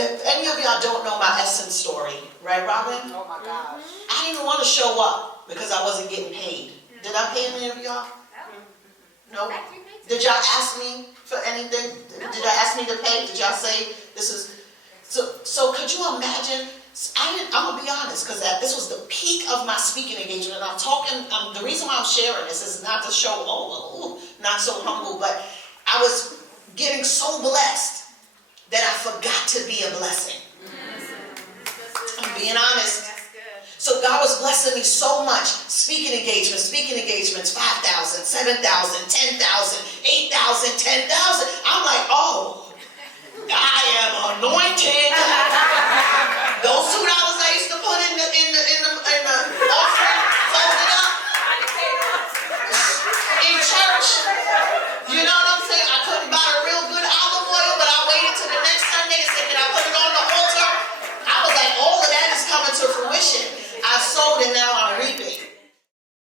if any of y'all don't know my Essence story, right, Robin? Oh my gosh. I didn't even want to show up because I wasn't getting paid. Did I pay any of y'all? No. Did y'all ask me for anything? Did y'all ask me to pay? Did y'all say this is? So could you imagine? I'm gonna be honest, because this was the peak of my speaking engagement. And I'm talking. The reason why I'm sharing this is not to show, not so humble, but I was getting so blessed that I forgot to be a blessing. I'm being honest. So God was blessing me so much. Speaking engagements, 5,000, 7,000, 10,000, 8,000, 10,000. I'm like, oh, I am anointed. Those $2 I used to put in the offering, folded up in church. You know what I'm saying? I couldn't buy a real good olive oil, but I waited till the next Sunday and said, can I put it on the altar? I was like, all of that is coming to fruition. I sold and now I'm reaping.